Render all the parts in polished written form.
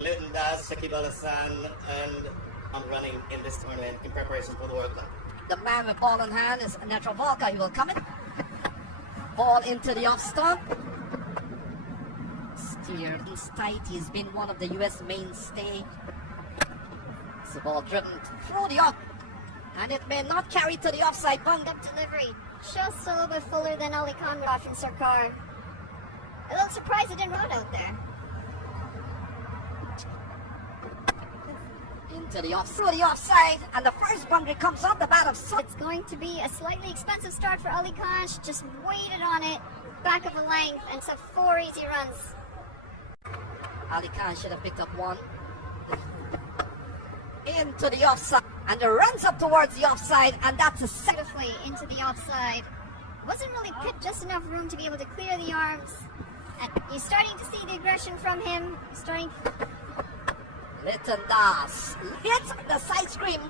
Little Das, Shakib Al-Hassan, and I'm running in this tournament in preparation for the World Cup. The man with ball in hand is Netrovalka. He will come in. Ball into the off stump. Steered tight. He's been one of the U.S. mainstay. It's the ball driven through the off. And it may not carry to the offside bund. Up delivery. Just a little bit fuller than Ali Khan from Sarkar. A little surprised it didn't run out there. Into the off, through the offside, and the first boundary comes on the bat of Sun. It's going to be a slightly expensive start for Ali Khan. Just waited on it, back of the length, and took 4 easy runs. Ali Khan should have picked up one. Into the offside, and it runs up towards the offside, and that's a Beautifully into the offside. Wasn't really picked just enough room to be able to clear the arms. And you're starting to see the aggression from him. Starting. Little Das hits the side screen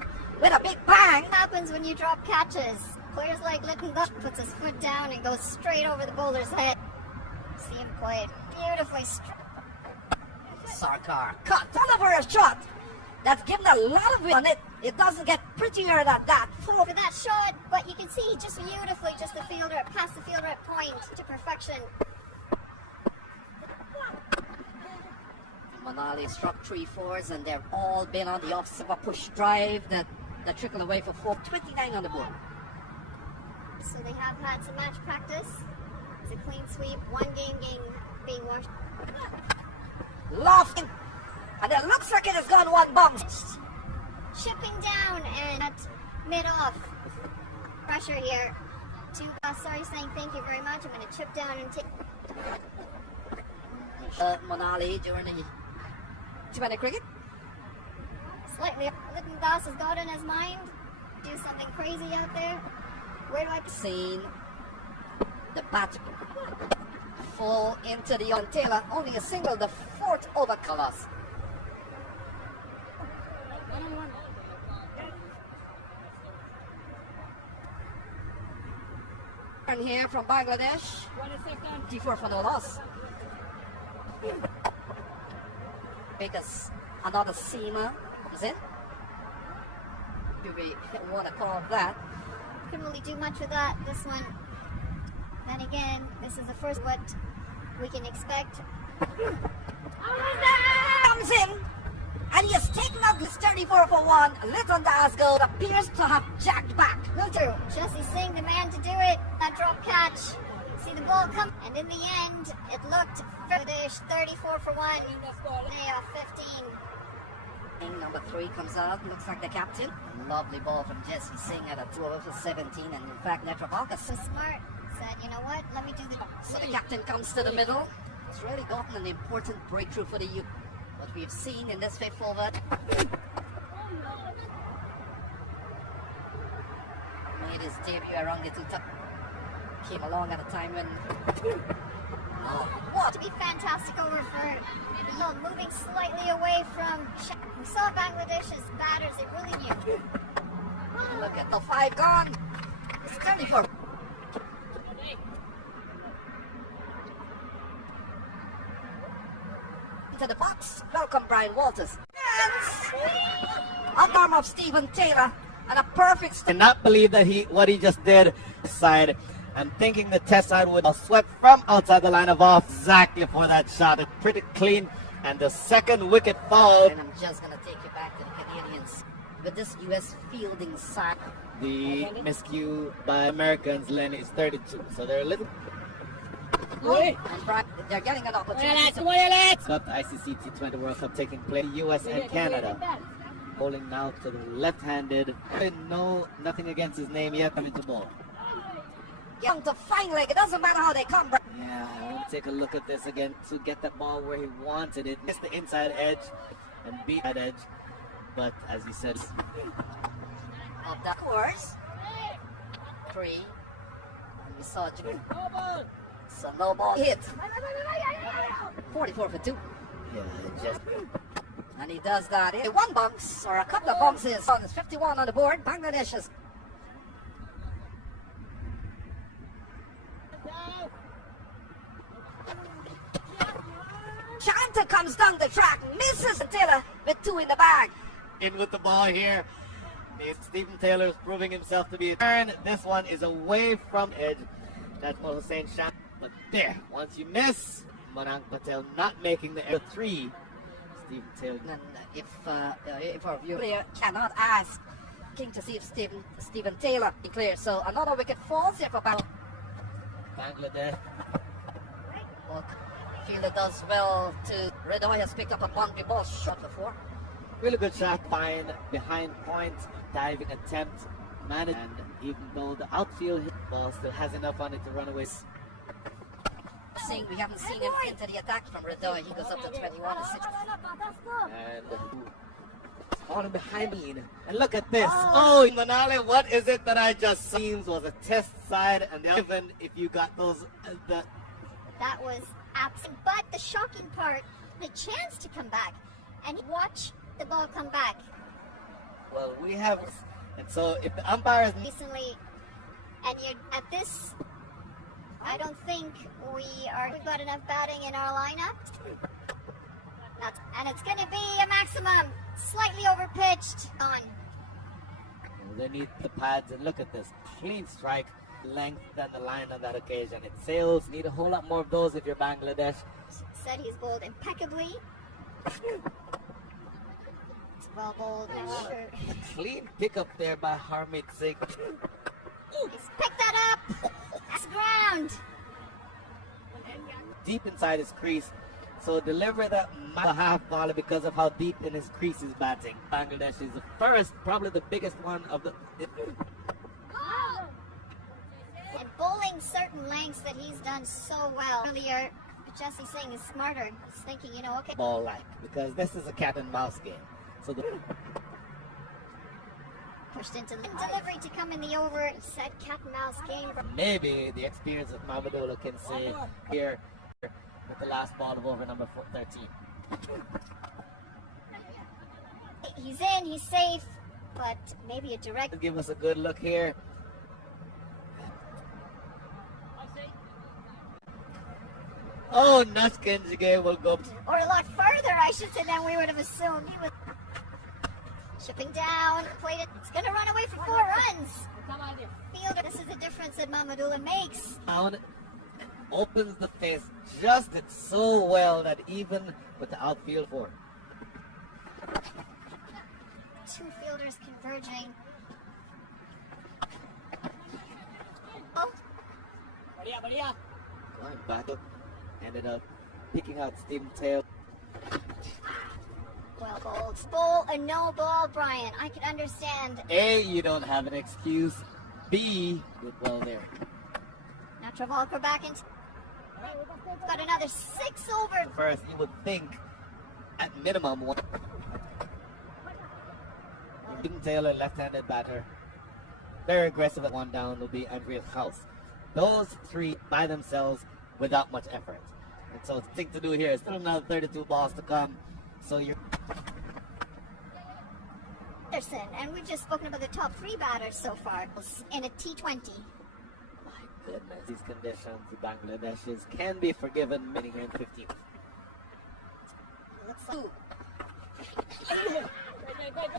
with a big bang. What happens when you drop catches? Players like Little Das puts his foot down and goes straight over the bowler's head. See him play it beautifully. Sarkar cut over a shot that's given a lot of weight on it. It doesn't get prettier than that. For that shot, but you can see just beautifully, just the fielder past the fielder at point to perfection. Manali struck 3-4s, and they've all been on the offside of a push drive that trickled away for 429 on the board. So they have had some match practice. It's a clean sweep, one game being washed. Lofting, and it looks like it has gone one bounce. Chipping down and at mid-off. Pressure here. Sorry, saying thank you very much. I'm going to chip down and take. Manali during the T20 cricket. Slightly. Little Das has got in his mind. Do something crazy out there. Where do I seen the bat fall into the on Taylor? Only a single, the fourth over Kalas. And here from Bangladesh. T4 for no loss. Because another seamer is in. Do we want to call that? Couldn't really do much with that. This one. Then again, this is the first what we can expect. Comes in, and he has taken out this 34 for 1. Little Das goal appears to have jacked back. Filter, Jesse Singh, the man to do it. That drop catch. See the ball come, and in the end, it looked British 34 for 1. They are 15. Number 3 comes out, looks like the captain. Lovely ball from Jesse Singh at a 2 over 17, and in fact, Netrovalka so smart. Said, you know what, let me do the... So the captain comes to the middle. It's really gotten an important breakthrough for the youth. What we've seen in this fifth over. Made his debut around the 2 top. Came along at a time when... Oh, what? To be fantastic over for moving slightly away from... We saw Bangladesh's batters, they really knew. Look at the 5 gone. It's 34. Into the box. Welcome, Brian Walters. And arm of Stephen Taylor. And a perfect... Cannot believe that what he just did. Side. I'm thinking the test side would swept from outside the line of off exactly for that shot. It's pretty clean. And the second wicket fall. And I'm just going to take you back to the Canadians. With this U.S. fielding side. The miscue by Americans, Lenny, is 32. So they're a little... And Brian, they're getting an opportunity. Cup, ICC T20 World Cup taking place. U.S. and Canada. Bowling now to the left-handed. No, nothing against his name yet. Coming to ball. Young to fine leg. It doesn't matter how they come. Yeah, we'll take a look at this again to get that ball where he wanted it. It's the inside edge and beat that edge. But as he said, of the course, 3. And we saw so no ball hit. 44 for 2. yeah, it just... And he does that in 1 bounce or a couple of bounces. On 51 on the board. Bangladesh is... Chanta comes down on the track, misses Taylor with 2 in the bag. In with the ball here. Stephen Taylor is proving himself to be a turn. This one is away from edge. That's Mo Hussein shot. But there, once you miss, Manang Patel not making the 3. Stephen Taylor. And if our viewer cannot ask King to see if Stephen Taylor declares. So another wicket falls here for Bangladesh. Well, fielder does well to Redoy has picked up a boundary ball shot before. Really good shot, fine behind point, diving attempt, managed, and even though the outfield ball still has enough on it to run away. We haven't seen him into the attack from Redoy. He goes up to 21 and 6. And on behind me. And look at this. Oh, Manale, what is it that I just seen? Was a test side, and even if you got those, That was absent. But the shocking part, the chance to come back and watch the ball come back. well, we have, and so if the umpire is Recently, and you're at this, I don't think we've got enough batting in our lineup. And it's going to be a maximum, slightly overpitched on. they need the pads, and look at this clean strike, length than the line on that occasion. It sails. Need a whole lot more of those if you're Bangladesh. Said he's bowled impeccably. It's well bowled. Sure. Clean pickup there by Harmeet Singh. He's picked that up. That's ground. Deep inside his crease. So deliver that half volley because of how deep in his crease is batting. Bangladesh is the first, probably the biggest one of the. And bowling certain lengths that he's done so well earlier. Jesse Singh is smarter. He's thinking, okay. Ball like, because this is a cat and mouse game. So the Pushed into the delivery to come in the over. Said cat and mouse game. maybe the experience of Mamadou can say here with the last ball of over number 13. He's in. He's safe. But maybe a direct. Give us a good look here. Oh, Nuskenjige will go. Or a lot further, I should say, than we would have assumed. He was chipping down, played it. It's going to run away for 4 runs. Fielder, this is the difference that Mamadula makes. Down, opens the face just it so well that even with the outfield 4. 2 fielders converging. Oh, Going back up, ended up picking out Stephen Taylor. well bowled. Bowl a no ball, Brian. I can understand. A, you don't have an excuse. B, did well there. Now Travolker back into. Got another 6 over. First, you would think at minimum one. Stephen Taylor, left-handed batter. Very aggressive at 1 down will be Andreas House. Those 3 by themselves without much effort. And so the thing to do here is still another 32 balls to come. So you're Anderson, and we've just spoken about the top 3 batters so far in a T20. my goodness, these conditions, the Bangladeshis can be forgiven many in 15th. Looks like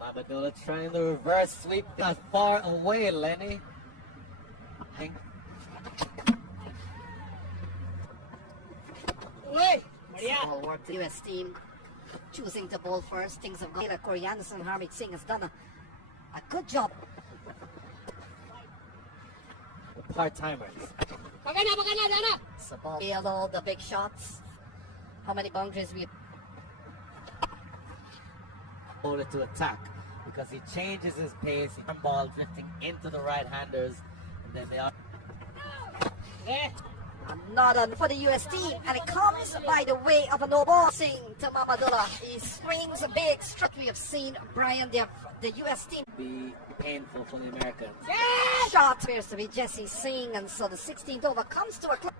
Mamadula trying the reverse sweep, not far away, Lenny. All work to US team choosing to bowl first. Things have gone. Corey Anderson, Harmeet Singh has done a good job. Part-timers. So ball failed all the big shots. How many boundaries we Bowler to attack because he changes his pace. He ball drifting into the right-handers, and then they are. not on for the US team, and it comes by the way of a no ball. Singh to Mamadula. He swings a big strike. We have seen Brian, the US team. Be painful for the Americans. Shot appears to be Jesse Singh, and so the 16th over comes to a close.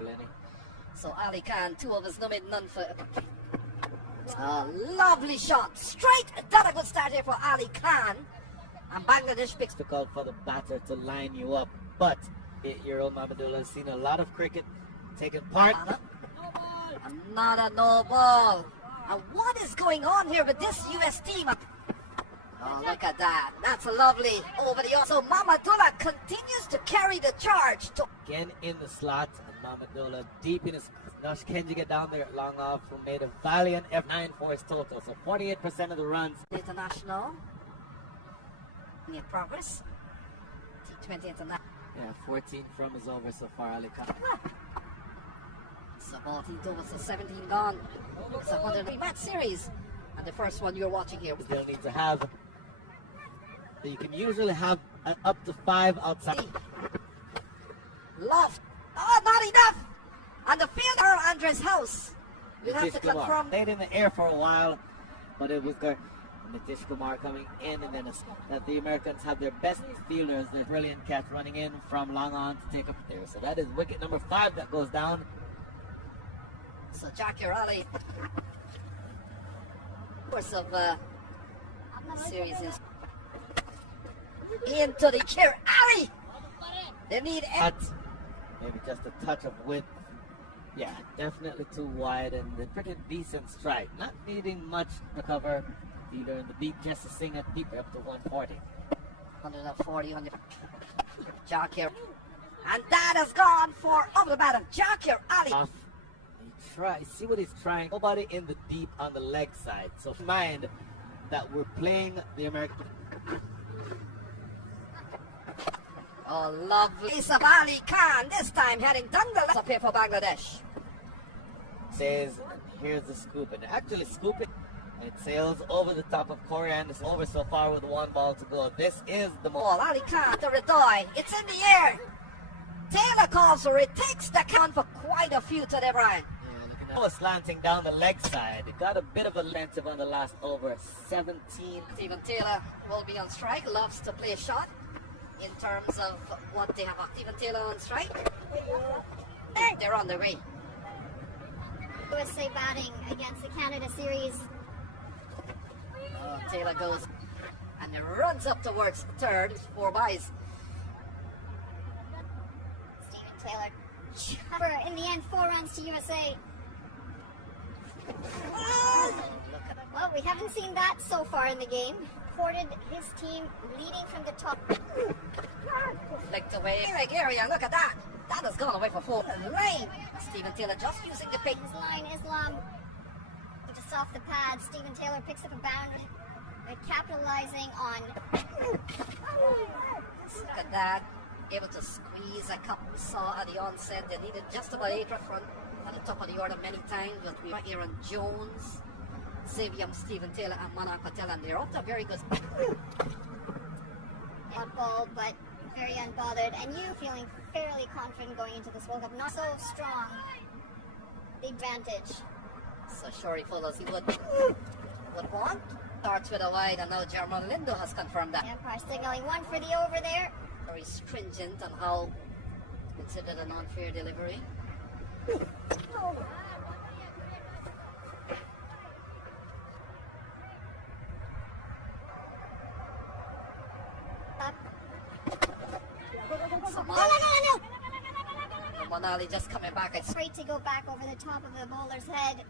Lenny. So Ali Khan, 2 overs, no made, none for. A lovely shot, straight. That a good start here for Ali Khan. And Bangladesh picks. Difficult for the batter to line you up, but 8-year-old Mamadula has seen a lot of cricket taking part. Another no ball. And what is going on here with this US team? Oh, look at that. That's lovely over the so Mamadula continues to carry the charge. Again in the slot, and Mamadula deep in his. Nash Kenji get down there at long off, who made a valiant F9 for his total. So 48% of the runs. International. Any progress? T20 International. Yeah, 14 from is over so far, Ali Khan. It's about 18 overs, so 17 gone. It's a 103-match series. And the first one you're watching here. They'll need to have. You can usually have up to 5 outside. Loft. Oh, not enough. And the fielder, Andres House. We'll have to confirm. Stayed in the air for a while, but it was good. Nitish Kumar coming in, and then the Americans have their best fielders. Their brilliant catch running in from long on to take up there. So that is wicket number 5 that goes down. So Jackie Raleigh, course of series is into the Kir alley. They need maybe just a touch of width. Yeah, definitely too wide, and a pretty decent strike. Not needing much to cover either in the beat, just to sing it deep up to 140. 140, 100. Jakir. And that has gone for over the bat of Jakir Ali. See what he's trying. Nobody in the deep on the leg side. So mind that we're playing the American. Oh, lovely. It's of Ali Khan, this time heading down the left up here for Bangladesh. Says, here's the scoop. And actually scooping. It sails over the top of Korean. It's over so far with 1 ball to go. This is the ball. Ali Khan to Ridoy. It's in the air. Taylor calls for it. Takes the count for quite a few today, Brian. Yeah, looking at slanting down the leg side. It got a bit of a length on the last over. 17. Stephen Taylor will be on strike. Loves to play a shot. In terms of what they have, Stephen Taylor on strike. They're on their way. USA batting against the Canada series. Taylor goes and it runs up towards third. 4 byes. Stephen Taylor. In the end, 4 runs to USA. Well, we haven't seen that so far in the game. Reported his team leading from the top. Flicked away. Nigeria, look at that. That has gone away for 4. Rain. Stephen Taylor just using the pick. His line, Islam. Just off the pad. Stephen Taylor picks up a boundary. Capitalizing on. Look at that. Able to squeeze a couple. We saw at the onset they needed just about 8 right front at the top of the order many times. But we were Aaron Jones, Xavier, Stephen Taylor, and Manan Patel, and they're off to a very good. Odd ball, but very unbothered. And you feeling fairly confident going into this World Cup. Not so strong. The advantage. So Shorty follows. He would want. Starts with a wide, and now German Lindo has confirmed that. Empire signaling 1 for the over there. Very stringent on how considered an unfair delivery. Manali just coming back. It's great to go back over the top of the bowler's head.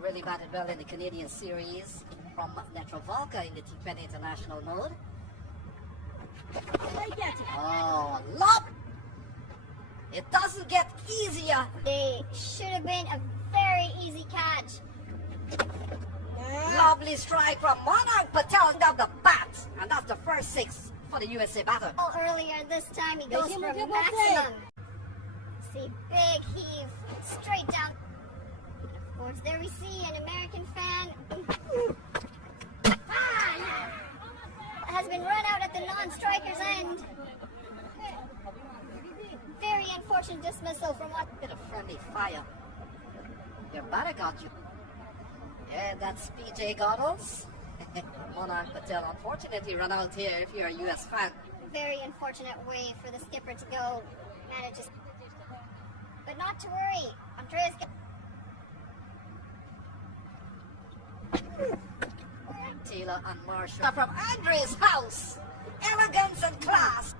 Really batted well in the Canadian series from Netrovalka in the T20 international mode. Oh, lob! It doesn't get easier. They should have been a very easy catch. Lovely strike from Manan Patel down the bat, and that's the first 6 for the USA batter. Earlier this time, he goes for maximum. See, big heave straight down. Of course, there we see an American fan has been run out at the non-striker's end. Very unfortunate dismissal from what? Bit of friendly fire. Your batter got you. Yeah, that's PJ Goggles. Manan Patel, unfortunately, run out here if you're a US fan. Very unfortunate way for the skipper to go. Manages. But not to worry. Andreas. Taylor and Marshall from Andre's house. Elegance and class.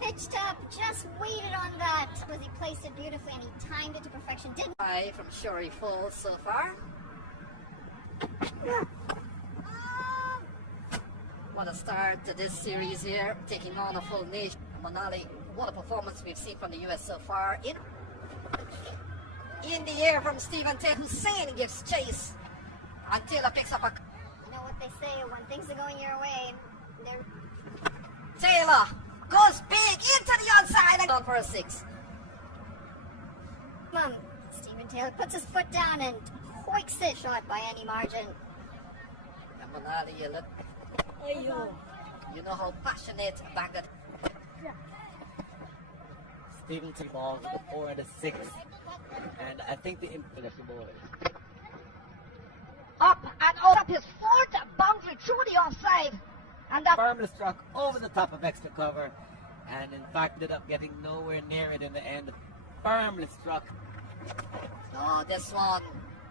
Pitched up, just waited on that. He placed it beautifully and he timed it to perfection. Didn't. From Shorey Falls so far. What a start to this series here, taking on a full nation. Manali, what a performance we've seen from the US so far. In the air from Stephen Taylor. Hussein gives chase. And Taylor picks up a... You know what they say, when things are going your way, they're... Taylor goes big into the onside and gone for a 6. Stephen Taylor puts his foot down and hoiks it. Shot by any margin. And Manali, you know how passionate Bangladesh. Stephen Taylor balls the 4 and the 6. And I think the impetus of the ball is Up and up his fourth boundary through the offside. And that firmly struck over the top of extra cover, and in fact ended up getting nowhere near it in the end. Firmly struck. Oh, this one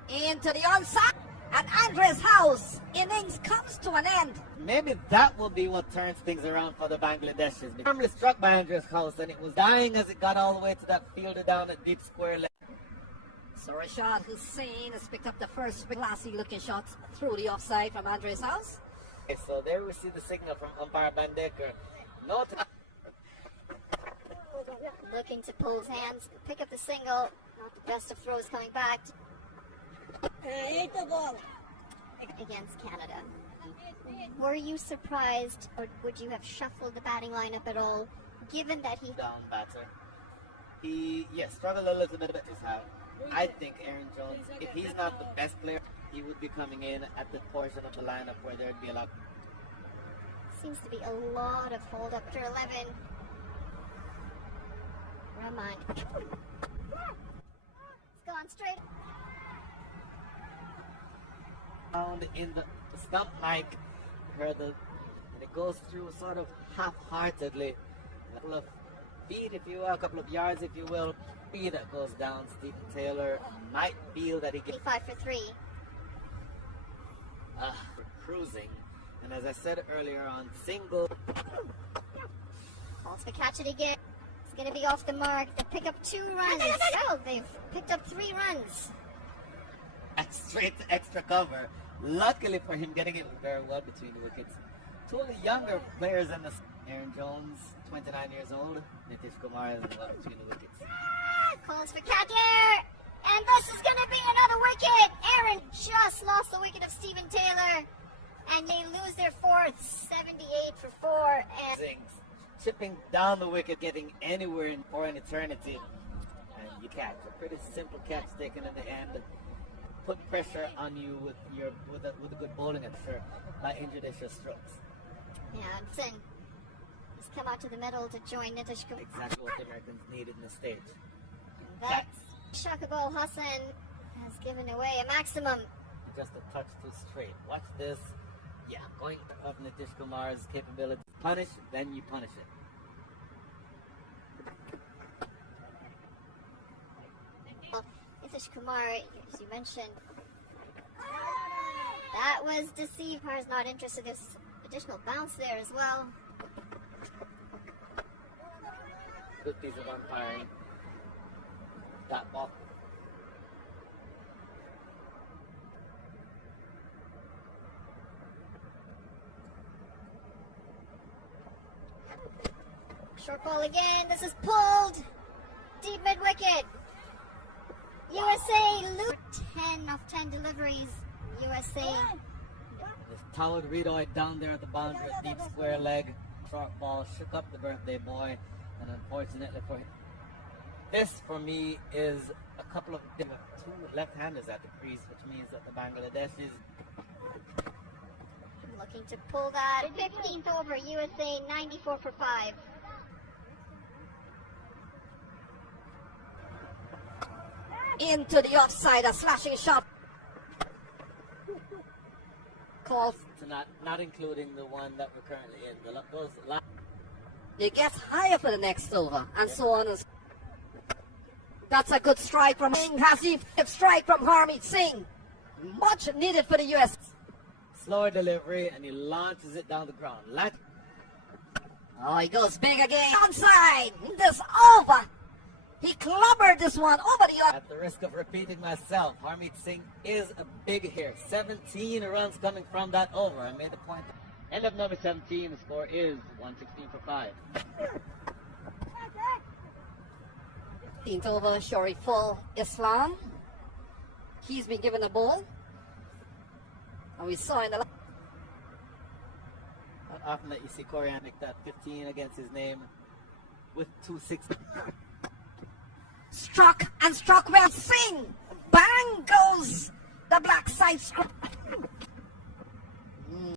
into the onside, and Andre's house innings comes to an end. Maybe that will be what turns things around for the Bangladeshis. Firmly struck by Andre's house, and it was dying as it got all the way to that fielder down at deep square leg. So Rashad Hussein has picked up the first classy looking shot through the offside from Andre's house. Okay, so there we see the signal from umpire Bandeker. No Looking to pull his hands, pick up the single. Not the best of throws coming back. Against Canada. Were you surprised, or would you have shuffled the batting lineup at all, given that he... down batter. He, struggled a little bit with his hand. I think Aaron Jones, if he's not the best player, he would be coming in at the portion of the lineup where there'd be a lot. Seems to be a lot of hold up after 11. Rahman. It's gone straight. Found in the stump mic, heard and it goes through sort of half-heartedly. A couple of feet, if you will, a couple of yards, if you will. That goes down. Stephen Taylor might feel that he gets 5 for 3. for cruising, and as I said earlier on, single. Calls for catch it again. It's going to be off the mark. They pick up 2 runs. Well, they've picked up 3 runs. Straight to extra cover. Luckily for him, getting it very well between the wickets. 2 of the younger players in the Aaron Jones, 29 years old. Nitish Kumar is well between the wickets. Calls for catch here. And this is going to be another wicket. Aaron just lost the wicket of Stephen Taylor. And they lose their 4th, 78 for 4. And chipping down the wicket, getting anywhere for an eternity. And you catch. A pretty simple catch taken in the end. Put pressure on you with a good bowling answer by injudicious strokes. Yeah, Sin has come out to the middle to join Nitish Kumar. Exactly what the Americans needed in the stage. That's Shakibul Hassan has given away a maximum. Just a touch too straight. Watch this. Yeah, going of Nitish Kumar's capability. Punish, then you punish it. Nitish Kumar, as you mentioned, that was deceived. Kumar's not interested. There's additional bounce there as well. Good piece of umpiring. That ball. Short ball again. This is pulled. Deep mid wicket. USA lose 10 of 10 deliveries. USA. This towered Redoy down there at the boundary, deep square leg. Short ball shook up the birthday boy, and unfortunately for him, this for me is a couple of 2 left-handers at the crease, which means that the Bangladeshis looking to pull that. 15th over, USA 94 for 5. Into the offside, a slashing shot. Call. So not including the one that we're currently in. It gets higher for the next over, and so on. That's a good strike from Singh. Has he strike from Harmeet Singh? Much needed for the US. slower delivery, and he launches it down the ground. Oh, he goes big again. Onside. This over. He clobbered this one over the At the risk of repeating myself, Harmeet Singh is a big here. 17 runs coming from that over. I made the point. End of number 17, the score is 116 for 5. 15th over, Shariful Islam. He's been given a ball. And we saw in the Not often that you see Corian make that 15 against his name with 260. struck and struck well. Sing! Bang goes the black side screen.